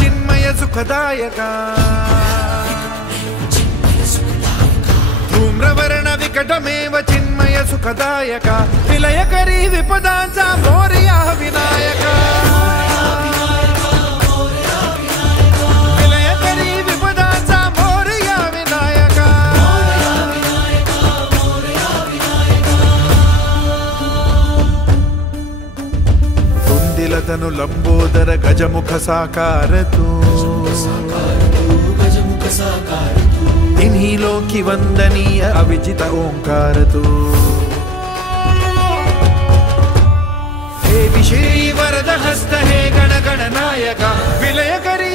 चिन्मय सुखदायक धूम्रवर्ण विकटमेव चिन्मय सुखदायक विलयकरी विपदांचा मोरया विनायक विलयकरी विपदांचा मोरया विनायक कुंदिलतनु लंबोदर गजमुख साकार तू इन्हीं लोकी वंदनीय अविजित ओंकार तू हे विश्री वरद हस्त हे गण गणनायक विलयकरी